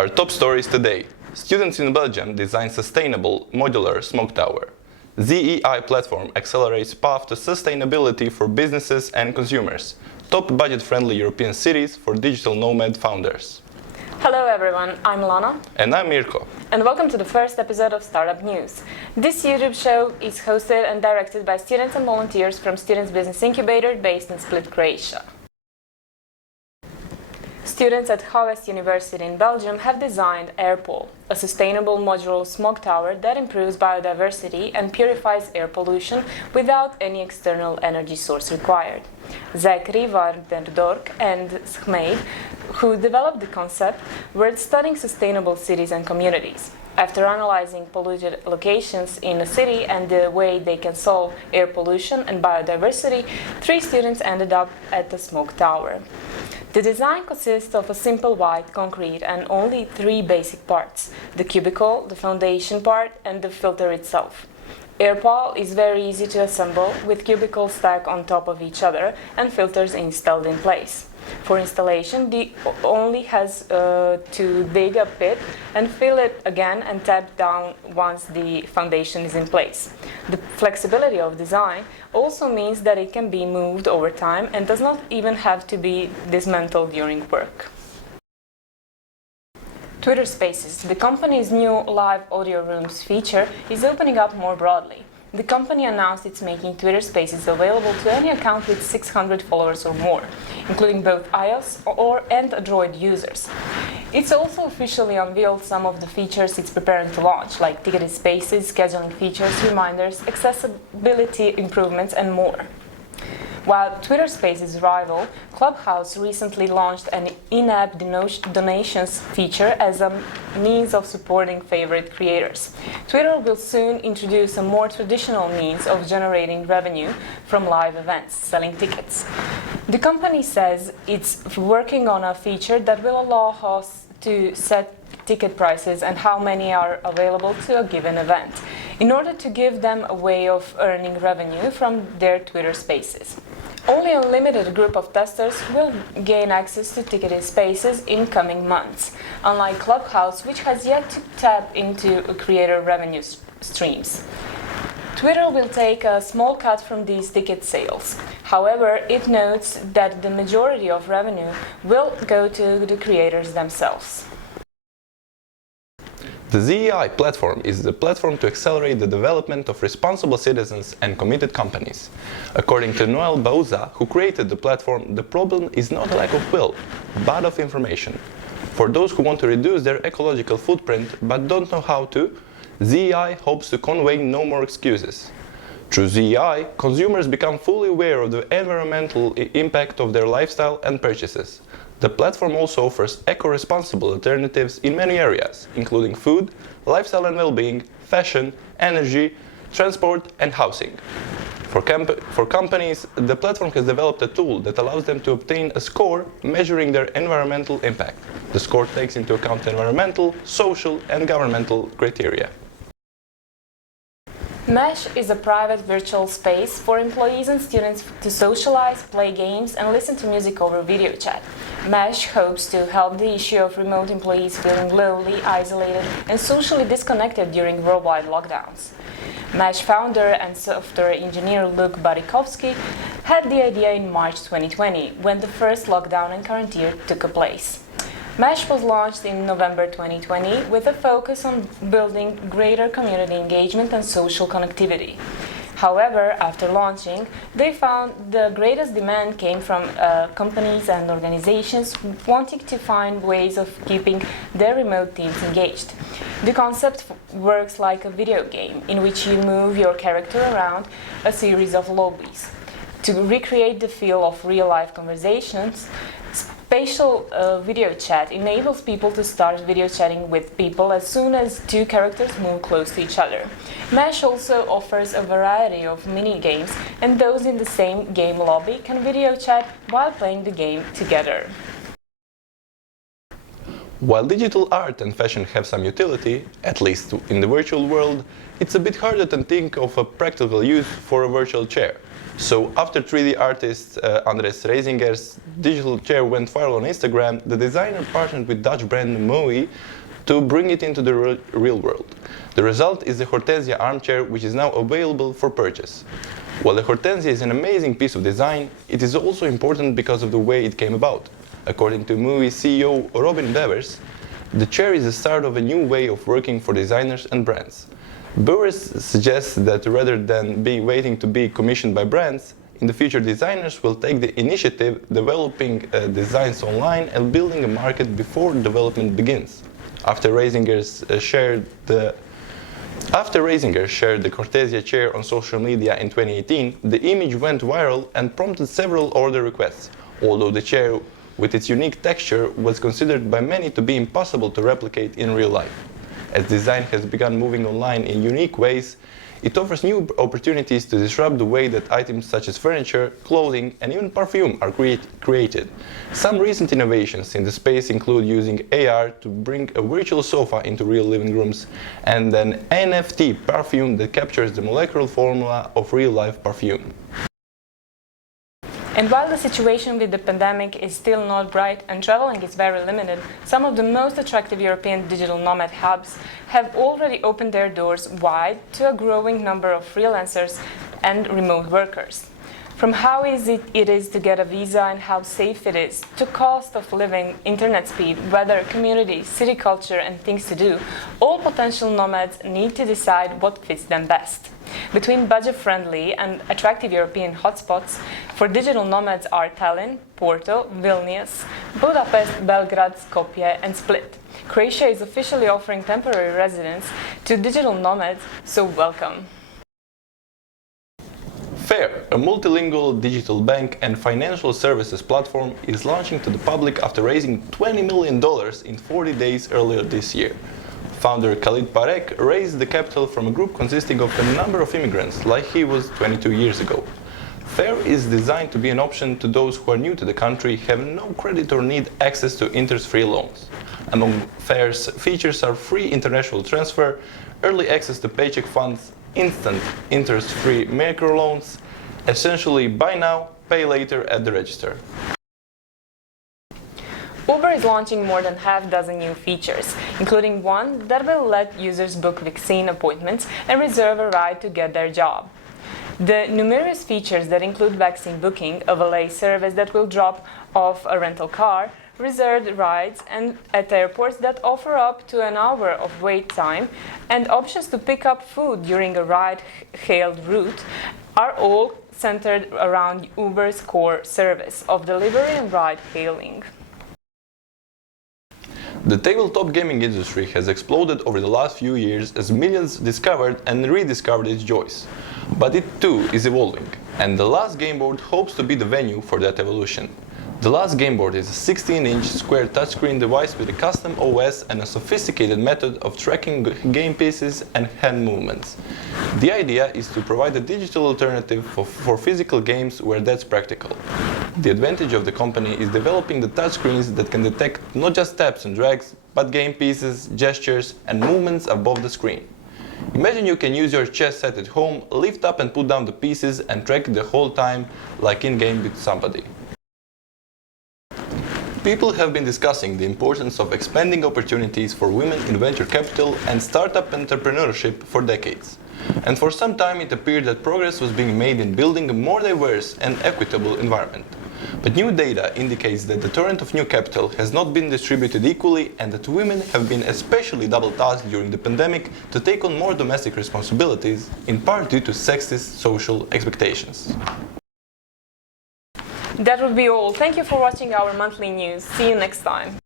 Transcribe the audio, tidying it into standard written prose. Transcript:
Our top stories today. Students in Belgium design sustainable, modular Smog Tower. ZEI platform accelerates path to sustainability for businesses and consumers. Top budget-friendly European cities for digital nomad founders. Hello everyone, I'm Lana. And I'm Mirko. And welcome to the first episode of Startup News. This YouTube show is hosted and directed by students and volunteers from Students' Business Incubator based in Split, Croatia. Students at Havest University in Belgium have designed Airpol, a sustainable modular smog tower that improves biodiversity and purifies air pollution without any external energy source required. Zachary Wardendork and Schmeid, who developed the concept, were studying sustainable cities and communities. After analyzing polluted locations in a city and the way they can solve air pollution and biodiversity, 3 students ended up at the Smog Tower. The design consists of a simple white concrete and only 3 basic parts: the cubicle, the foundation part, and the filter itself. Airpol is very easy to assemble, with cubicles stacked on top of each other and filters installed in place. For installation, the only has to dig a pit and fill it again and tap down once the foundation is in place. The flexibility of design also means that it can be moved over time and does not even have to be dismantled during work. Twitter Spaces, the company's new live audio rooms feature, is opening up more broadly. The company announced it's making Twitter Spaces available to any account with 600 followers or more, including both iOS and Android users. It's also officially unveiled some of the features it's preparing to launch, like ticketed spaces, scheduling features, reminders, accessibility improvements, and more. While Twitter Spaces' rival, Clubhouse recently launched an in-app donations feature as a means of supporting favorite creators. Twitter will soon introduce a more traditional means of generating revenue from live events, selling tickets. The company says it's working on a feature that will allow hosts to set ticket prices and how many are available to a given event, in order to give them a way of earning revenue from their Twitter Spaces. Only a limited group of testers will gain access to ticketed spaces in coming months, unlike Clubhouse, which has yet to tap into creator revenue streams. Twitter will take a small cut from these ticket sales. However, it notes that the majority of revenue will go to the creators themselves. The ZEI platform is the platform to accelerate the development of responsible citizens and committed companies. According to Noel Bauza, who created the platform, the problem is not a lack of will, but of information. For those who want to reduce their ecological footprint but don't know how to, ZEI hopes to convey no more excuses. Through ZEI, consumers become fully aware of the environmental impact of their lifestyle and purchases. The platform also offers eco-responsible alternatives in many areas, including food, lifestyle and well-being, fashion, energy, transport, and housing. For companies, the platform has developed a tool that allows them to obtain a score measuring their environmental impact. The score takes into account environmental, social, and governmental criteria. Mesh is a private virtual space for employees and students to socialize, play games, and listen to music over video chat. Mesh hopes to help the issue of remote employees feeling lonely, isolated, and socially disconnected during worldwide lockdowns. Mesh founder and software engineer Luke Barikovsky had the idea in March 2020, when the first lockdown and quarantine took place. Mesh was launched in November 2020 with a focus on building greater community engagement and social connectivity. However, after launching, they found the greatest demand came from companies and organizations wanting to find ways of keeping their remote teams engaged. The concept works like a video game in which you move your character around a series of lobbies. To recreate the feel of real-life conversations, spatial video chat enables people to start video chatting with people as soon as 2 characters move close to each other. Mesh also offers a variety of mini-games, and those in the same game lobby can video chat while playing the game together. While digital art and fashion have some utility, at least in the virtual world, it's a bit harder to think of a practical use for a virtual chair. So after 3D artist Andres Reisinger's digital chair went viral on Instagram, the designer partnered with Dutch brand Moe to bring it into the real world. The result is the Hortensia armchair, which is now available for purchase. While the Hortensia is an amazing piece of design, it is also important because of the way it came about. According to Moe CEO Robin Bevers, the chair is the start of a new way of working for designers and brands. Bevers suggests that rather than waiting to be commissioned by brands, in the future designers will take the initiative, developing designs online and building a market before development begins. After Reisinger shared the Hortensia chair on social media in 2018, the image went viral and prompted several order requests, although the chair with its unique texture was considered by many to be impossible to replicate in real life. As design has begun moving online in unique ways, it offers new opportunities to disrupt the way that items such as furniture, clothing, and even perfume are created. Some recent innovations in the space include using AR to bring a virtual sofa into real living rooms, and an NFT perfume that captures the molecular formula of real-life perfume. And while the situation with the pandemic is still not bright and traveling is very limited, some of the most attractive European digital nomad hubs have already opened their doors wide to a growing number of freelancers and remote workers. From how easy it is to get a visa and how safe it is, to cost of living, internet speed, weather, community, city culture, and things to do, all potential nomads need to decide what fits them best. Between budget-friendly and attractive European hotspots, for digital nomads are Tallinn, Porto, Vilnius, Budapest, Belgrade, Skopje, and Split. Croatia is officially offering temporary residence to digital nomads, so welcome. Fair, a multilingual digital bank and financial services platform, is launching to the public after raising $20 million in 40 days earlier this year. Founder Khalid Parek raised the capital from a group consisting of a number of immigrants, like he was 22 years ago. Fair is designed to be an option to those who are new to the country, have no credit or need access to interest-free loans. Among Fair's features are free international transfer, early access to paycheck funds, instant interest-free microloans, essentially buy now, pay later at the register. Uber is launching more than half-dozen new features, including one that will let users book vaccine appointments and reserve a ride to get their job. The numerous features that include vaccine booking, a valet service that will drop off a rental car, reserved rides and at airports that offer up to an hour of wait time, and options to pick up food during a ride-hailed route are all centered around Uber's core service of delivery and ride-hailing. The tabletop gaming industry has exploded over the last few years as millions discovered and rediscovered its joys. But it too is evolving, and the Last Game Board hopes to be the venue for that evolution. The Last Game Board is a 16-inch square touchscreen device with a custom OS and a sophisticated method of tracking game pieces and hand movements. The idea is to provide a digital alternative for physical games where that's practical. The advantage of the company is developing the touchscreens that can detect not just taps and drags, but game pieces, gestures, and movements above the screen. Imagine you can use your chess set at home, lift up and put down the pieces, and track the whole time like in-game with somebody. People have been discussing the importance of expanding opportunities for women in venture capital and startup entrepreneurship for decades. And for some time it appeared that progress was being made in building a more diverse and equitable environment. But new data indicates that the torrent of new capital has not been distributed equally, and that women have been especially double-tasked during the pandemic to take on more domestic responsibilities, in part due to sexist social expectations. That would be all. Thank you for watching our monthly news. See you next time.